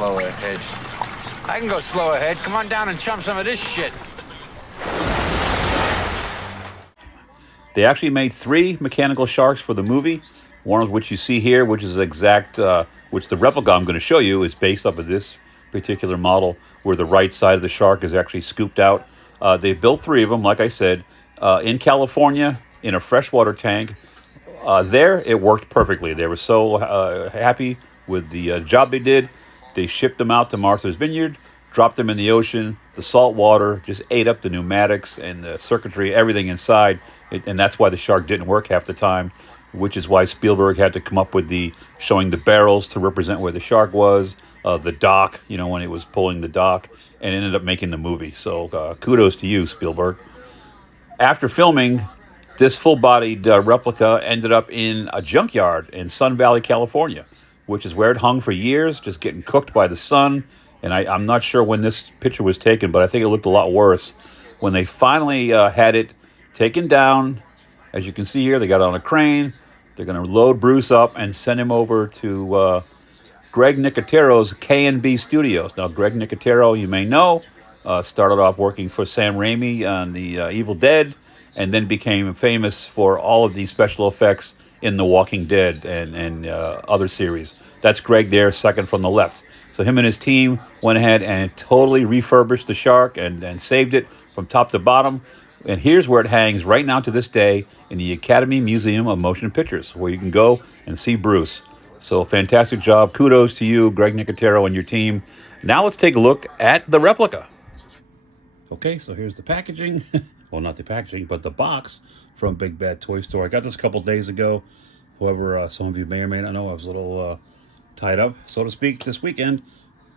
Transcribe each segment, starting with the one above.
slow ahead. I can go slow ahead. Come on down and chum some of this shit. They actually made 3 mechanical sharks for the movie. One of which you see here, which is which the replica I'm going to show you is based off of this particular model, where the right side of the shark is actually scooped out. They built 3 of them, like I said, in California in a freshwater tank. There, it worked perfectly. They were so happy with the job they did. They shipped them out to Martha's Vineyard, dropped them in the ocean. The salt water just ate up the pneumatics and the circuitry, everything inside. And that's why the shark didn't work half the time, which is why Spielberg had to come up with showing the barrels to represent where the shark was, the dock, when it was pulling the dock, and ended up making the movie. So kudos to you, Spielberg. After filming, this full-bodied replica ended up in a junkyard in Sun Valley, California, which is where it hung for years, just getting cooked by the sun. And I'm not sure when this picture was taken, but I think it looked a lot worse. When they finally had it taken down, as you can see here, they got it on a crane. They're going to load Bruce up and send him over to Greg Nicotero's K&B Studios. Now, Greg Nicotero, you may know, started off working for Sam Raimi on the Evil Dead, and then became famous for all of these special effects in The Walking Dead and other series. That's Greg there, second from the left. So him and his team went ahead and totally refurbished the shark and saved it from top to bottom. And here's where it hangs right now to this day in the Academy Museum of Motion Pictures, where you can go and see Bruce. So fantastic job. Kudos to you, Greg Nicotero, and your team. Now let's take a look at the replica. Okay, so here's the packaging. Well, not the packaging, but the box from Big Bad Toy Store. I got this a couple days ago. However, some of you may or may not know, I was a little tied up, so to speak, this weekend.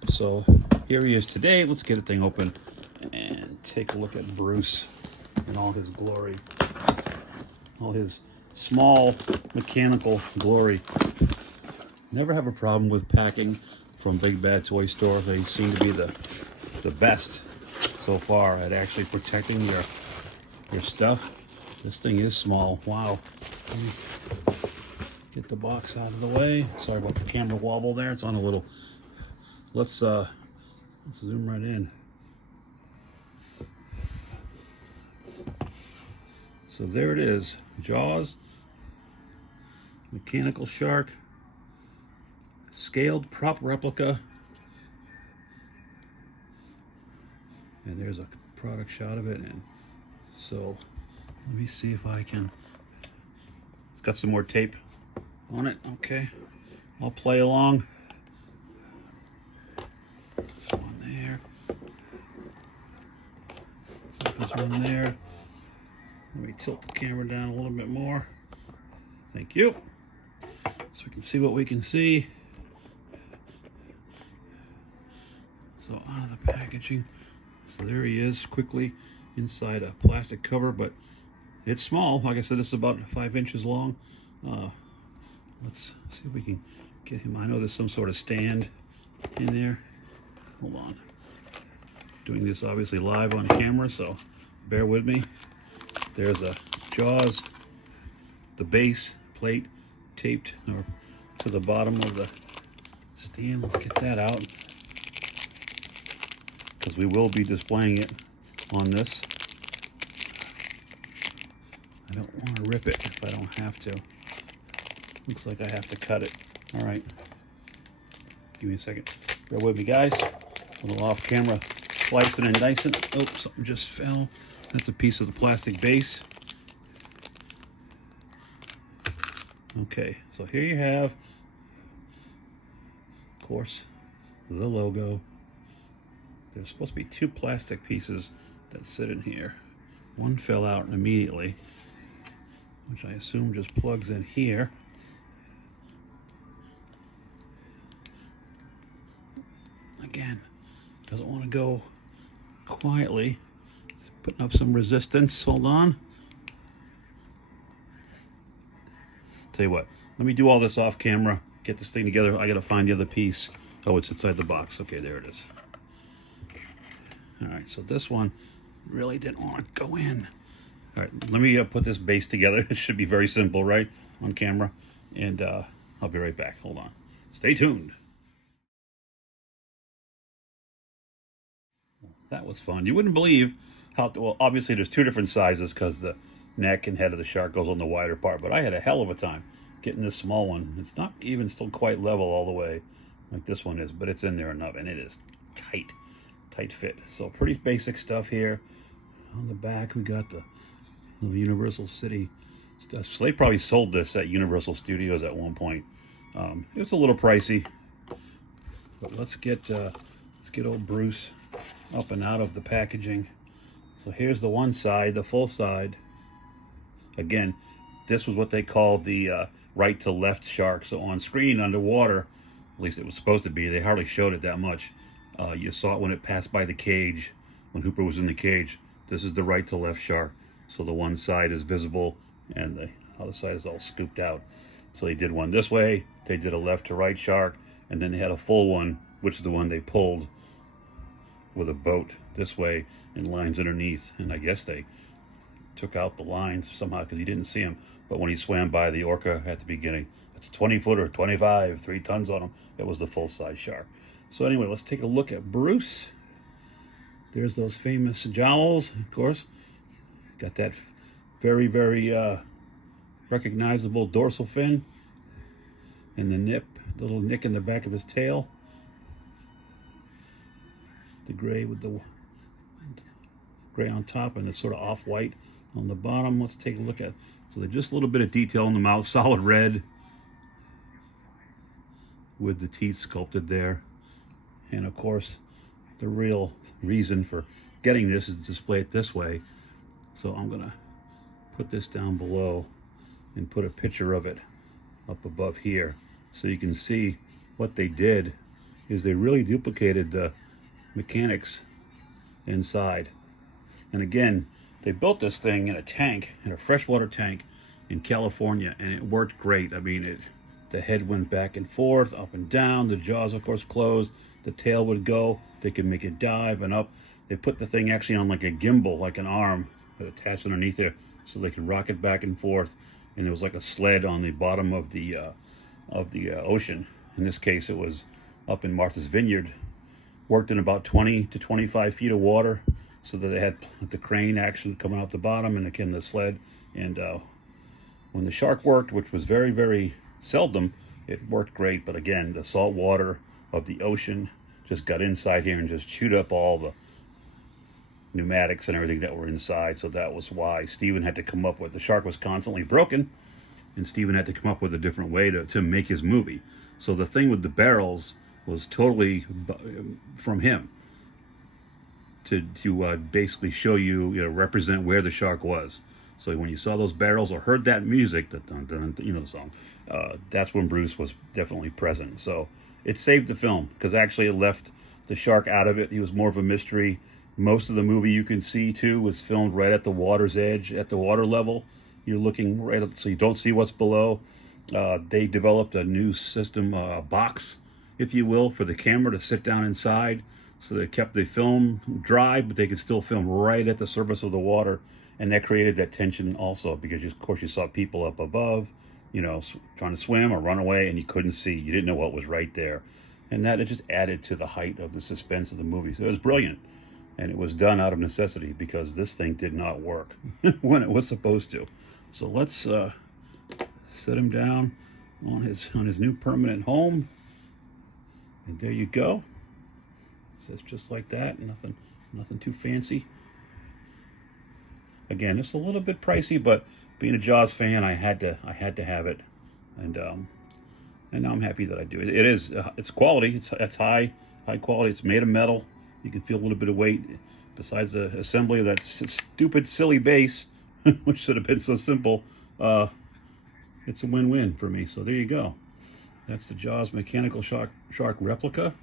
So here he is today. Let's get the thing open and take a look at Bruce in all his glory. All his small mechanical glory. Never have a problem with packing from Big Bad Toy Store. They seem to be the best so far at actually protecting your stuff. This thing is small. Wow. Let me get the box out of the way. Sorry about the camera wobble there. It's on a little. Let's zoom right in. So there it is. Jaws, mechanical shark, scaled prop replica, and there's a product shot of it. And so let me see if I can. It's got some more tape on it. Okay, I'll play along. This one there. This one there. Let me tilt the camera down a little bit more. Thank you. So we can see what we can see. So out of the packaging. So there he is, quickly inside a plastic cover, but it's small. Like I said, it's about 5 inches long. Let's see if we can get him. I know there's some sort of stand in there. Hold on. Doing this obviously live on camera, so bear with me. There's a Jaws, the base plate taped to the bottom of the stand. Let's get that out, because we will be displaying it on this. I don't want to rip it if I don't have to. Looks like I have to cut it. All right. Give me a second. Bear with me, guys. A little off camera slicing and dicing. Oh, something just fell. That's a piece of the plastic base. Okay, so here you have, of course, the logo. There's supposed to be 2 plastic pieces that sit in here. One fell out immediately, which I assume just plugs in here. Again, doesn't want to go quietly. Putting up some resistance. Hold on. Tell you what, let me do all this off camera, get this thing together. I gotta find the other piece. Oh, it's inside the box. Okay, there it is. All right, so this one really didn't want to go in. All right, let me put this base together. It should be very simple, right, on camera. And I'll be right back. Hold on. Stay tuned. That was fun. You wouldn't believe how, well, obviously there's two different sizes because the neck and head of the shark goes on the wider part, but I had a hell of a time getting this small one. It's not even still quite level all the way like this one is, but it's in there enough, and it is tight fit. So pretty basic stuff here. On the back, we got the Universal City stuff. So they probably sold this at Universal Studios at one point. It was a little pricey, but let's get old Bruce up and out of the packaging. So here's the one side, the full side. Again, this was what they called the right to left shark. So on screen underwater, at least it was supposed to be, they hardly showed it that much. You saw it when it passed by the cage, when Hooper was in the cage. This is the right to left shark. So the one side is visible and the other side is all scooped out. So they did one this way, they did a left to right shark, and then they had a full one, which is the one they pulled with a boat this way and lines underneath. And I guess they took out the lines somehow because you didn't see him. But when he swam by the orca at the beginning, it's a 20-footer, 25, 3 tons on him. It was the full-size shark. So anyway, let's take a look at Bruce. There's those famous jowls, of course. Got that very, very recognizable dorsal fin. And the nip, the little nick in the back of his tail. The gray with the gray on top and the sort of off-white on the bottom. Let's take a look at, so there's just a little bit of detail in the mouth, solid red with the teeth sculpted there. And of course, the real reason for getting this is to display it this way. So I'm gonna put this down below and put a picture of it up above here so you can see what they did is they really duplicated the mechanics inside. And again, they built this thing in a tank, in a freshwater tank in California, and it worked great. I mean, the head went back and forth, up and down, the jaws of course closed, the tail would go, they could make it dive and up. They put the thing actually on like a gimbal, like an arm that attached underneath there so they could rock it back and forth, and it was like a sled on the bottom of the ocean. In this case it was up in Martha's Vineyard. Worked in about 20 to 25 feet of water, so that they had the crane actually coming out the bottom and again the sled. And when the shark worked, which was very, very seldom, it worked great. But again, the salt water of the ocean just got inside here and just chewed up all the pneumatics and everything that were inside. So that was why Steven had to come up with, the shark was constantly broken, and Steven had to come up with a different way to make his movie. So the thing with the barrels was totally from him to basically show you, represent where the shark was. So when you saw those barrels or heard that music, the song, that's when Bruce was definitely present. So it saved the film because actually it left the shark out of it. He was more of a mystery. Most of the movie you can see too was filmed right at the water's edge, at the water level. You're looking right up, so you don't see what's below. They developed a new system, box, if you will, for the camera to sit down inside. So they kept the film dry, but they could still film right at the surface of the water. And that created that tension also, because of course you saw people up above, trying to swim or run away, and you couldn't see. You didn't know what was right there. And that it just added to the height of the suspense of the movie. So it was brilliant. And it was done out of necessity because this thing did not work when it was supposed to. So let's set him down on his new permanent home. And there you go. It says just like that. Nothing too fancy. Again, it's a little bit pricey, but being a Jaws fan, I had to have it, and now I'm happy that I do. It's quality. It's high quality. It's made of metal. You can feel a little bit of weight. Besides the assembly of that stupid, silly base, which should have been so simple, it's a win-win for me. So there you go. That's the Jaws mechanical shark replica.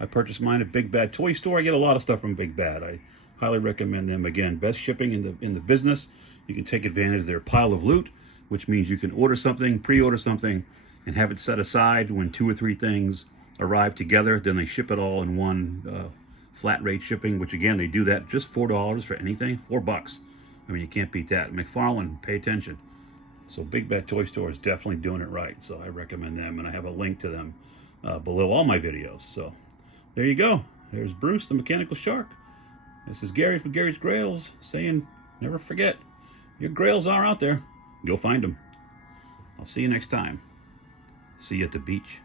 I purchased mine at Big Bad Toy Store. I get a lot of stuff from Big Bad. I highly recommend them. Again, best shipping in the business. You can take advantage of their pile of loot, which means you can order something, pre-order something, and have it set aside. When 2 or 3 things arrive together, then they ship it all in one flat rate shipping, which again, they do that just $4 for anything, $4. I mean, you can't beat that. McFarlane, pay attention. So Big Bad Toy Store is definitely doing it right. So I recommend them, and I have a link to them below all my videos. So there you go. There's Bruce, the mechanical shark. This is Gary with Gary's Grails saying, never forget, your grails are out there. You'll find them. I'll see you next time. See you at the beach.